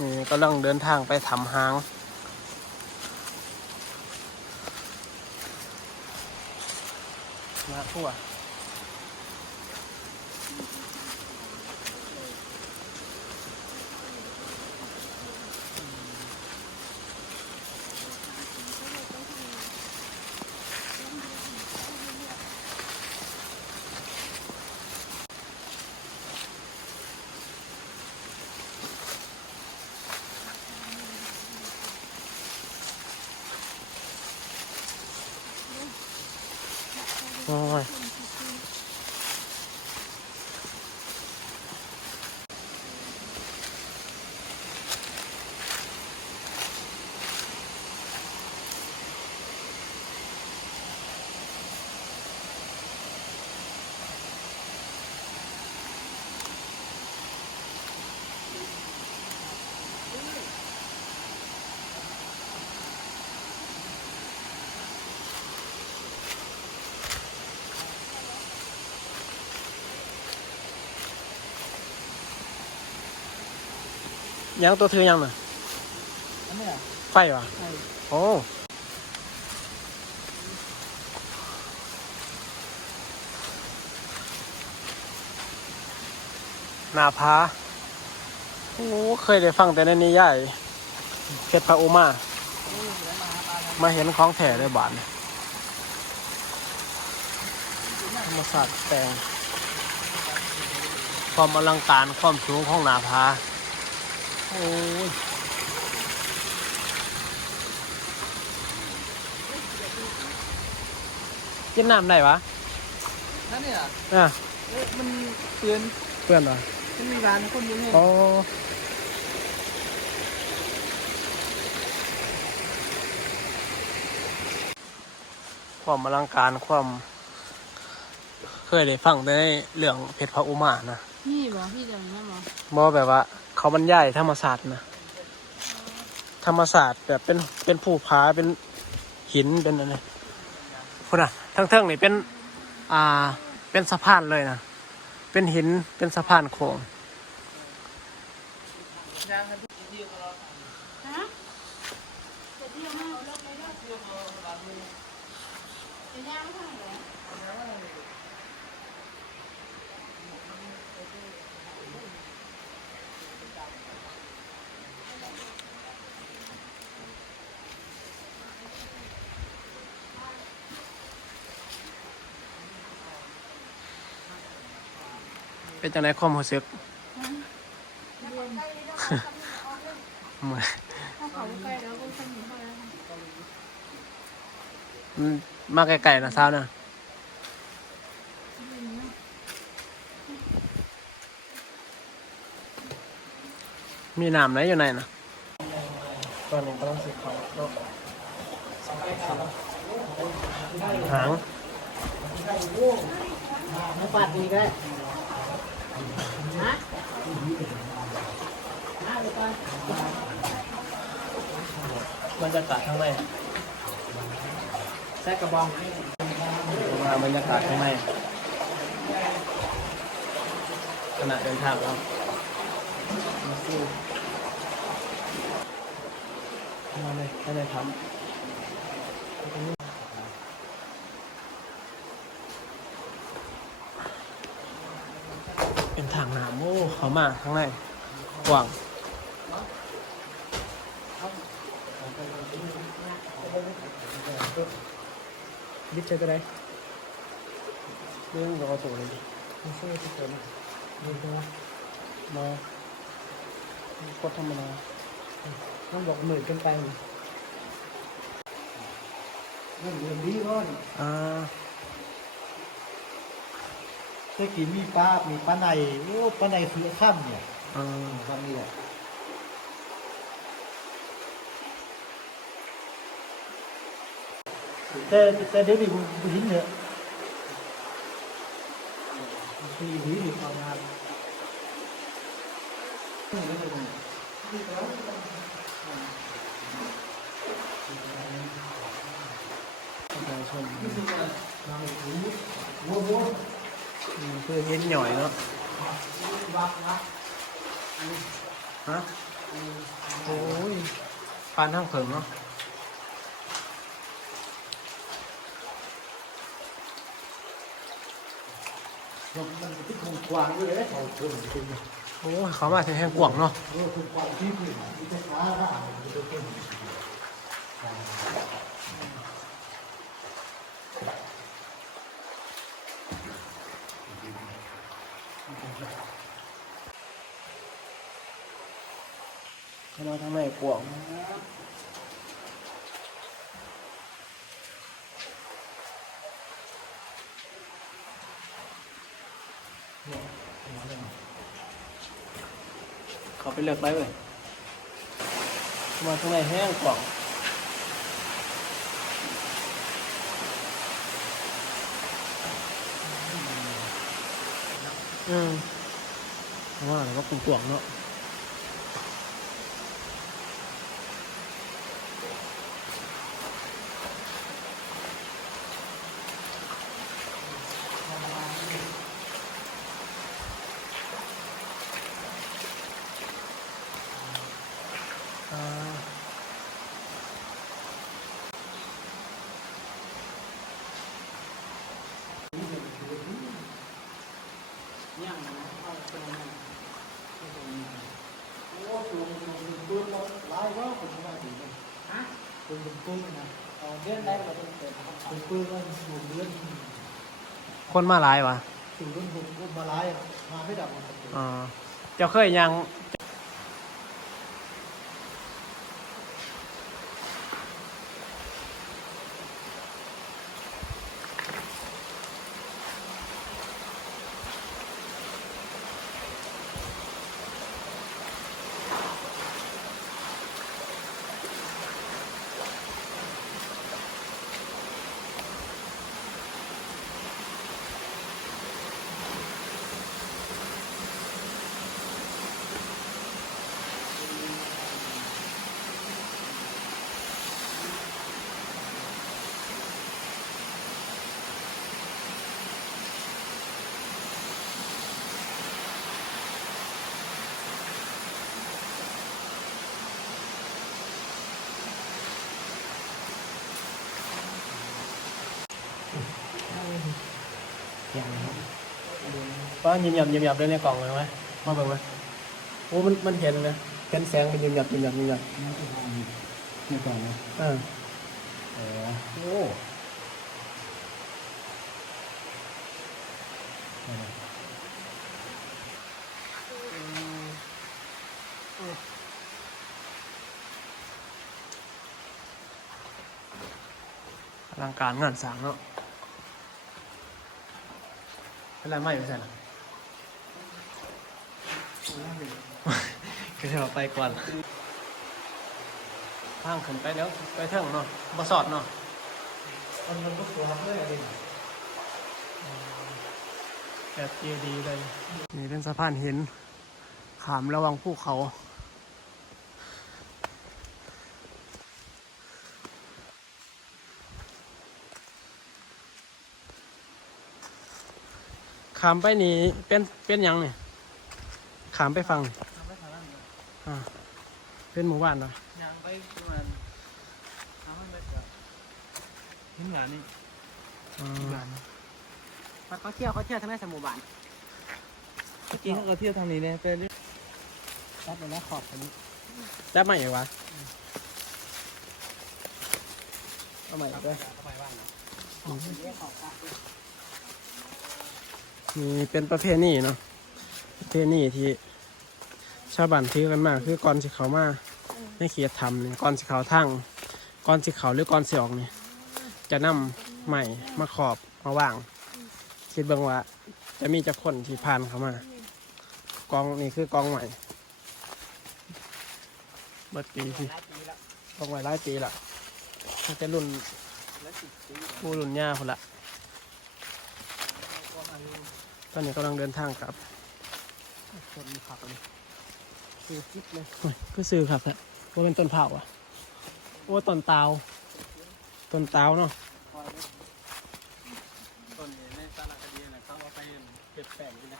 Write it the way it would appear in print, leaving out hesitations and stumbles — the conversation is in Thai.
นี่กำลังเดินทางไปทำหางมาทั่วโอ้ยยังตัวถือยังน่ะอันนี้อ่ะไฟวะโอ้นาพาโอ้เคยได้ฟังแต่ในนิยายเพชรพระอุมามาเห็นของแท้ได้บาทธรรมศาสตร์แต่งความอลังการความสูงของนาพาโอ้ยกินน้ำได้ปะนั่นเนี่ยมันเปื้อนเหรอมันมีร้านคนอยู่เนี่ยอ๋อความอลังการความเคยได้ฟังในเรื่องเพชรพระอุมานะนี่บ่พี่จะมีนั่นบ่บ่แบบว่าเขาบรรยายธรรมศาสตร์นะธรรมศาสตร์แบบเป็นภูผาเป็นหินเป็นอะไรคุณอ่ะทั้งๆนี่เป็นสะพานเลยนะเป็นหินเป็นสะพานโค้งฮะจะเที่ยวมากรถเลยเด้อจะย่างไม่ทันเลยเป็นจังไดความรู้สึกเหมือน ถ้าเขาใกล้แล้วก็ต้องมีเท่านั้นมาไกลๆนะสาวนะมีน้ำไหนอยู่ไหนนะตอนนี้กำลังสิเขาหางมาปัดอีกแล้วบรรยากาศข้างในแซกกระบองมาบรรยากาศข้างในขณะเดินทางเรามาสู้มาเลยให้ในทำเป็นทางน้ำโอ้เขามาข้างในกว้างดิบใช้ตัวใดเรื่องรอตัวเลยไม่ใช่ทุกคนนี่ใช่ไหมมากดธรรมดามันบอกเหมือนกันไปนั่นเรื่องนี้ก่อนเมื่อกี้มีป้าในโอ้ป้าในคือข้ามเนี่ยข้ามนี่แหละแต่เดี๋ยวนี้กูทิ้งเนี่ยคือดีดีความงามคือเห็นหน่อยเนาะฮะ โอ้ยปานทางเผิงเนาะ มันที่คงกว้างด้วยเลยของคนจริง โอ้ยเขามาถึงแห่งกว่างเนาะ คงกว้างที่นี่มีแต่ช้าละมีแต่เก่ง เขามาทางไหนกว่างเขาไปเลือกไรเว้ยเขามาทางไหนแห้งกว่างเพราะว่าเราก็ปลูกกว่างเนาะปืนเราไล่ว่าผมว่าดีเลยฮะปืนนะเอาเล่นได้เราเป็นปืนเราสูงเลื่อน คนมาหลายวะ สูงเลื่อนผมมาไล่มาไม่ดับมัน อ๋อเจ้าเคยยังก็ยิบยับยิบยับเลยในกล่องเลยไหมมาเบิ่งไหมโอ้มันเห็นเลยเห็นแสงเป็นยิบยับยิบยับยิบยับ นี่ก่อนนะ อ่า โอ้ อลังการงานสร้างเนาะเป็นไรไหมไม่ใช่หรอก็จะไปก่อนทางขึ้นไปแล้วไปเทิงเนาะบ่สอดเนาะ มันก็ตัวเลยอะไร แบบเจดีย์เลยนี่เป็นสะพานหินขามระหวังภูเขาขามไปนี่เป็นหยังเนี่ยขามไปฟังนี่เป็นหมู่บ้านเหรอ ยังไปประมาณทำให้มันแบบหินหวานนี่ อืม เขาเที่ยวทั้งในสมุบาน เมื่อกี้เขาเที่ยวทางนี้เนี่ยไปเรื่อย รัดเลยนะขอบอันนี้ จับใหม่อีกวะเอาใหม่ด้วย เข้าไปบ้านนะขอบเรียกขอบกลาง นี่เป็นประเพณีเนาะประเพณีที่ชาวบ้านถือกันมากคือก่อนสิเขามาในเขตธรรมเนี่ยก่อนสิเขาทั้งก่อนสิเขาหรือก่อนสิออกเนี่ยจะนำใหม่มาขอบมาวางคิดเบิ่งว่าจะมีจักคนที่ผ่านเข้ามากองนี่คือกองใหม่เบิดปีที่ หลายปีแล้ว กองไว้หลายปีละมันจะรุ่น แล้ว10 ปี ผู้รุ่นย่าคนละ ตัวมัน ตอนนี้กำลังเดินทางกลับ คนมีขับเลยคือจิ๊บเลย โอ้ยก็ซื้อครับฮะว่าเป็นต้นเผาอ่ะโอ้ต้นเตาต้นเตาเนาะ คอยเลยต้นนี้ในสารคดีนะเขาเอาไปเก็บแฝงอยู่นะ